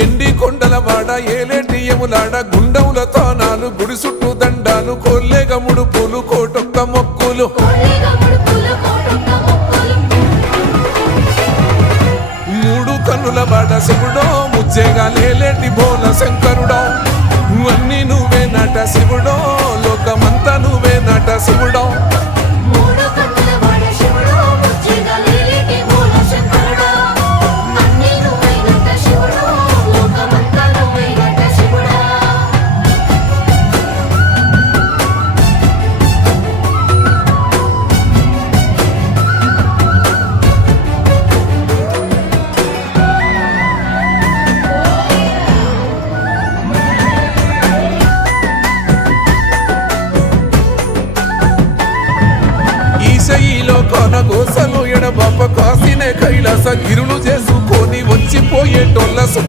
ఎండి కొండల వాడ ఏలేటి యములాడ గుండముల తానాలు గుడి చుట్టూ దండాలు కొల్లేగ ముడుపులు కోటొక్క మొక్కులు మూడు కన్నుల వాడ శివుడో ముజ్జేగా లేలేటి బోల శంకరుడో అన్ని నువ్వే నట శివుడో లోకమంతా నువ్వే నట శివుడో